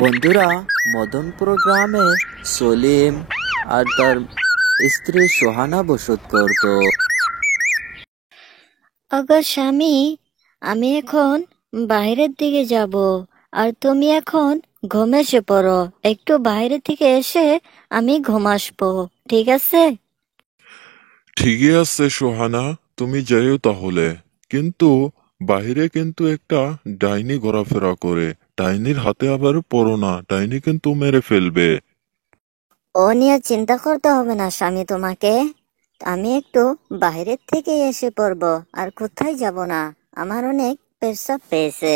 বন্ধুরা, মদনপুর গ্রামে সলিম আর তার স্ত্রী সোহানা বসত করত। ওগো স্বামী, আমি এখন বাইরের দিকে যাব, আর তুমি এখন ঘুমেসে পড়ো। একটু বাইরে থেকে এসে আমি ঘুম আসবো, ঠিক আছে? ঠিকই আছে সোহানা, তুমি যাইও তাহলে। কিন্তু বাইরে কিন্তু একটা ডাইনি ঘোরাফেরা করে। ডাইনির হাতে আবার পড়ো না, ডাইনি কিন্তু মেরে ফেলবে। ও নিয়ে চিন্তা করতে হবে না স্বামী তোমাকে। আমি একটু বাইরের থেকে এসে পড়বো, আর কোথায় যাব না। আমার অনেক পেশাব পেয়েছে।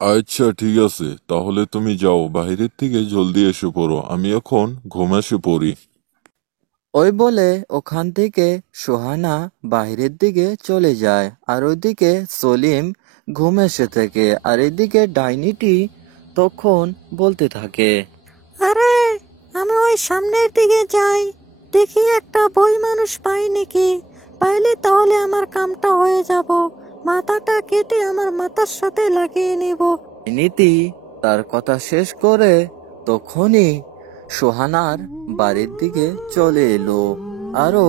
আচ্ছা ঠিক আছে, তাহলে তুমি যাও, বাইরের থেকে জলদি এসে পড়ো, আমি এখন ঘুমাসে পড়ি। ওই বলে ওখান থেকে সোহানা বাইরের দিকে চলে যায়, আর ওইদিকে সলিম ঘুম এসে থাকে। আর এদিকে ডাইনিটি তখন বলতে থাকে, আরে, আমি ওই সামনের দিকে যাই, দেখি একটা বই মানুষ পাই নাকি। পাইলে তাহলে আমার কামটা হয়ে যাব। মাথাটা কেটে আমার মাথার সাথে লাগিয়ে নেব। ডাইনিটি তার কথা শেষ করে তখনই সোহানার বাড়ির দিকে চলে এলো। আরো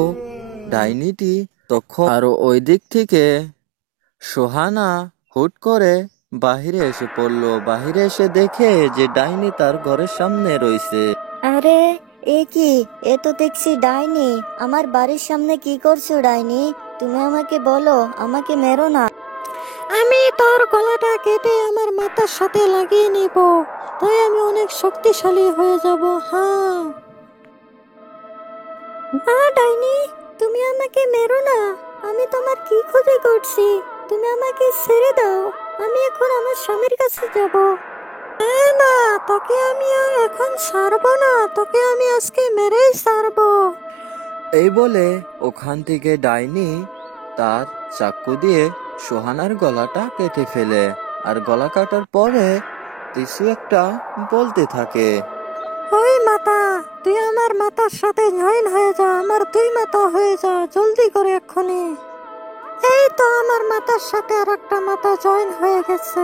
ডাইনিটি তখন আরো ওই দিক থেকে সোহানা হুট করে বাহিরে এসে পড়লো। বাহিরে এসে দেখে যে ডাইনি তার ঘরের সামনে রইছে। আরে, এ কি? এ তো দেখছি ডাইনি। আমার বাড়ির সামনে কি করছো ডাইনি? তুমি আমাকে বলো, আমাকে মেরো না। আমি তোর গলাটা কেটে আমার মাথার সাথে লাগিয়ে নেব, তাই আমি অনেক শক্তিশালী হয়ে যাব। হ্যাঁ। না ডাইনি, তুমি আমাকে মেরো না। আমি তোমার কি ক্ষতি করছি? তুমি আমাকে ছেড়ে দাও। আমি এখন আমার স্বামীর কাছে যাব। না না, তোকে আমি আর এখন ছাড়বো না। তোকে আমি আজকে মেরেই ছাড়বো। এই বলে ওখান থেকে ডাইনি তার চাকু দিয়ে সোহানার গলাটা কেটে ফেলে। আর গলা কাটার পরে কিছু একটা বলতে থাকে। ওই মাথা, তুই আমার মাথার সাথে জয়েন হয়ে যা। আমার দুই মাথা হয়ে যা, জলদি করে এক্ষুনি। এই তো আমার মাথার সাথে আর একটা মাথা জয়েন হয়ে গেছে।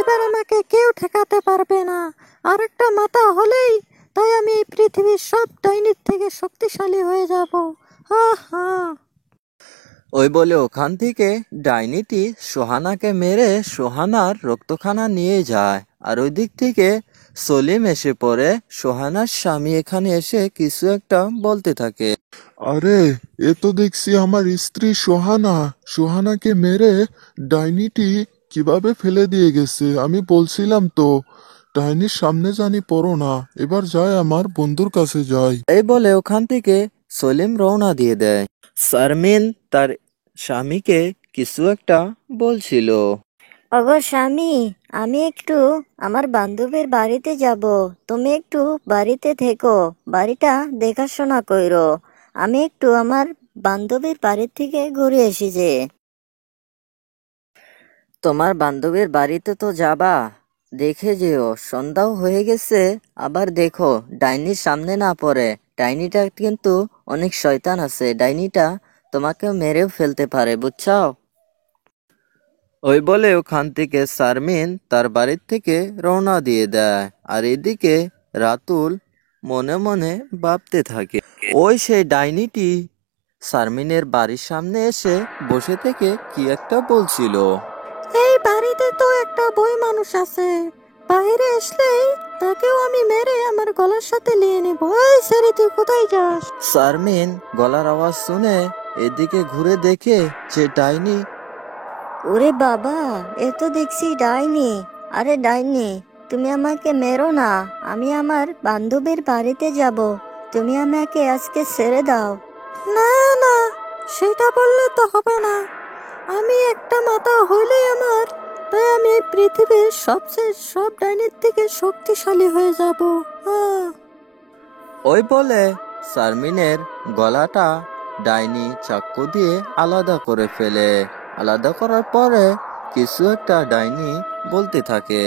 এবার আমাকে কেউ ঠেকাতে পারবে না। আর একটা মাথা হলেই তাই আমি এই পৃথিবীর সব ডাইনির থেকে শক্তিশালী হয়ে যাব। হা হা। ওই বলে ওখান থেকে ডাইনিটি সোহানাকে মেরে সোহানার রক্তখানা নিয়ে যায়। আর ওই দিক থেকে সলিম এসে পড়ে। সোহানার স্বামী এখানে এসে কিছু একটা বলতে থাকে। আরে, এ তো দেখছি আমার স্ত্রী সোহানা। সোহানাকে মেরে ডাইনিটি কিভাবে ফেলে দিয়ে গেছে। আমি বলছিলাম তো, ডাইনির সামনে জানি পড়ো না। এবার যাই, আমার বন্ধুর কাছে যাই। এই বলে ওখান থেকে সলিম রওনা দিয়ে দেয়। শারমিন তার স্বামীকে কিছু একটা বলছিল। ওগো স্বামী, আমি একটু আমার বান্ধবীর বাড়িতে যাব। তুমি একটু বাড়িতে থেকো, বাড়িটা দেখাশোনা কইরো। আমি একটু আমার বান্ধবীর বাড়ি থেকে ঘুরে এসেছি। তোমার বান্ধবীর বাড়িতে তো যাবা, দেখে যেও সন্ধ্যাও হয়ে গেছে। আবার দেখো ডাইনির সামনে না পড়ে। ডাইনিটা কিন্তু অনেক শয়তান আছে, ডাইনিটা তোমাকে মেরেও ফেলতে পারে, বুঝছো? ওই বলে ওখান থেকে শারমিন তার বাড়ির থেকে রওনা দিয়ে দেয়। আর এদিকে রাতুল মনে মনে ভাবতে থাকে, ওই সেই ডাইনিটি শারমিনের বাড়ির সামনে এসে বসে থেকে কি একটা বলছিল। এই বাড়িতে তো একটা বই মানুষ আছে। বাইরে আসলেই তাকেও আমি মেরে আমার গলার সাথে নিয়ে নেব। এই ছেড়ে, তুই কোথায় যাস? শারমিন গলার আওয়াজ শুনে এদিকে ঘুরে দেখে যে ডাইনি। ওরে বাবা, এ তো দেখছি ডাইনি। আরে ডাইনি, তুমি আমাকে মেরো না। আমি আমার বান্ধবীর বাড়িতে যাব। তুমি আমাকে আজকে ছেড়ে দাও। না না, সেটা বললে তো হবে না। আমি একটা মাথা হইলেই আমার, তাই আমি এই পৃথিবীর সবচেয়ে সব ডাইনির থেকে শক্তিশালী হয়ে যাব। হ্যাঁ। ওই বলে শারমিনের গলাটা ডাইনি চাকু দিয়ে আলাদা করে ফেলে। আলাদা করার পরে কিছু একটা ডাইনি বলতে থাকে।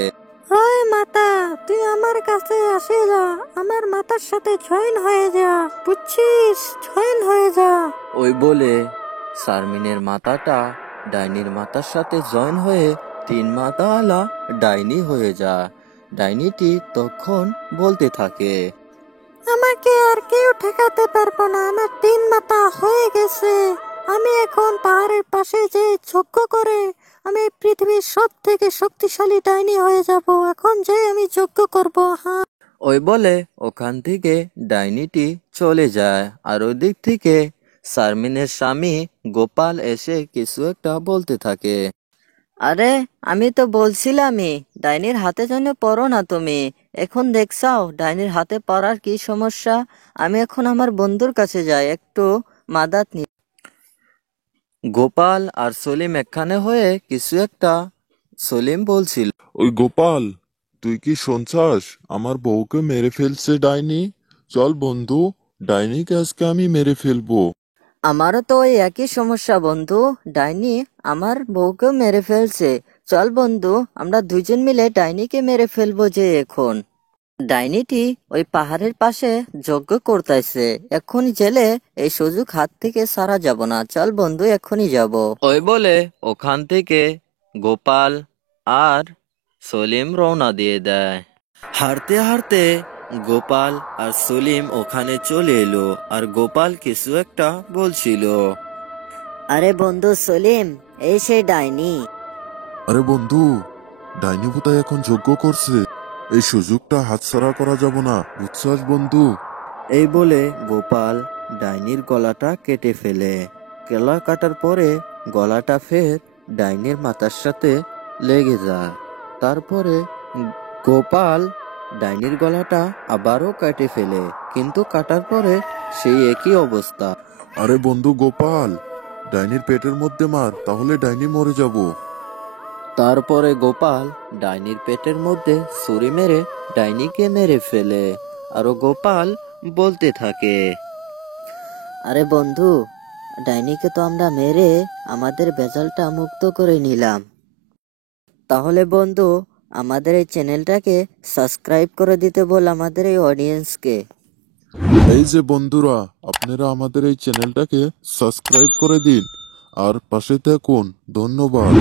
ওই মাথা, তুই আমার কাছে আসে যা। আমার মাথার সাথে জয়েন হয়ে যা, বুঝছিস? জয়েন হয়ে যা। ওই বলে শারমিনের মাথাটা ডাইনির মাথার সাথে জয়েন হয়ে তিন মাথাওয়ালা ডাইনি হয়ে যায়। ডাইনিটি তখন বলতে থাকে, আমাকে আর কেউ ঠেকাতে পারবো না, আমার 3 মাথা হয়ে গেছে। আমি এখন পাহাড়ের পাশে যে যজ্ঞ করে আমি পৃথিবীর সব থেকে শক্তিশালী ডাইনি হয়ে যাব। এখন যে আমি যজ্ঞ করব। হ্যাঁ, ওই বলে ওখান থেকে ডাইনিটি চলে যায়। আর ওই দিক থেকে শারমিনের স্বামী গোপাল এসে কিছু একটা বলতে থাকে। আরে আমি তো বলছিলামই ডাইনির হাতে যেন পড়ো না তুমি। এখন দেখছাও ডাইনির হাতে পড়ার কি সমস্যা। আমি এখন আমার বন্ধুর কাছে যাই একটু মাদাত নি। গোপাল আর সলিম একখানে হয়ে কিছু একটা সলিম বলছিল। ওই গোপাল, তুই কি শুনছাস? আমার বউকে মেরে ফেলছে ডাইনি। চল বন্ধু, ডাইনিকে আজকে আমি মেরে ফেলবো। আমারও তো ওই একই সমস্যা বন্ধু, ডাইনি আমার বউকেও মেরে ফেলছে। চল বন্ধু আমরা দুজন মিলে ডাইনিকে মেরে ফেলবো যে এখন। ডাইনিটি ওই পাহাড়ের পাশে যজ্ঞ করতেছে। এক্ষুনি জেলে এই সুযোগ হাত থেকে সারা যাব না। চল বন্ধু এক্ষুনি যাব। ওই বলে ওখান থেকে গোপাল আর সলিম রওনা দিয়ে দেয়। হাঁটতে হাঁটতে গোপাল আর সলিম ওখানে চলে এলো। আর গোপাল কিছু একটা বলছিল। আরে বন্ধু সলিম, এই সেই ডাইনি। আরে বন্ধু, ডাইনি বোধহয় এখন যজ্ঞ করছে। এই সুযোগটা হাতছাড়া করা যাব না, বুঝছাস বন্ধু? এই বলে গোপাল ডাইনির গলাটা কেটে ফেলে। গলা কাটার পরে গলাটা ফের ডাইনির মাথার সাথে লেগে যায়। তারপরে গোপাল ডাইনির গলাটা আবারও কেটে ফেলে, কিন্তু কাটার পরে সেই একই অবস্থা। আরে বন্ধু গোপাল, ডাইনির পেটের মধ্যে মার, তাহলে ডাইনি মরে যাব। তারপরে গোপাল ডাইনির পেটের মধ্যে ছুরি মেরে ডাইনিকে মেরে ফেলে। আরো গোপাল বলতে থাকে, আরে বন্ধু, ডাইনিকে তো আমরা মেরে আমাদের বেজালটা মুক্ত করে নিলাম। তাহলে বন্ধু আমাদের এই চ্যানেলটাকে সাবস্ক্রাইব করে দিতে বল আমাদের এই অডিয়েন্সকে। এই যে বন্ধুরা, আপনারা আমাদের এই চ্যানেলটাকে সাবস্ক্রাইব করে দিন আর পাশে থাকুন। ধন্যবাদ।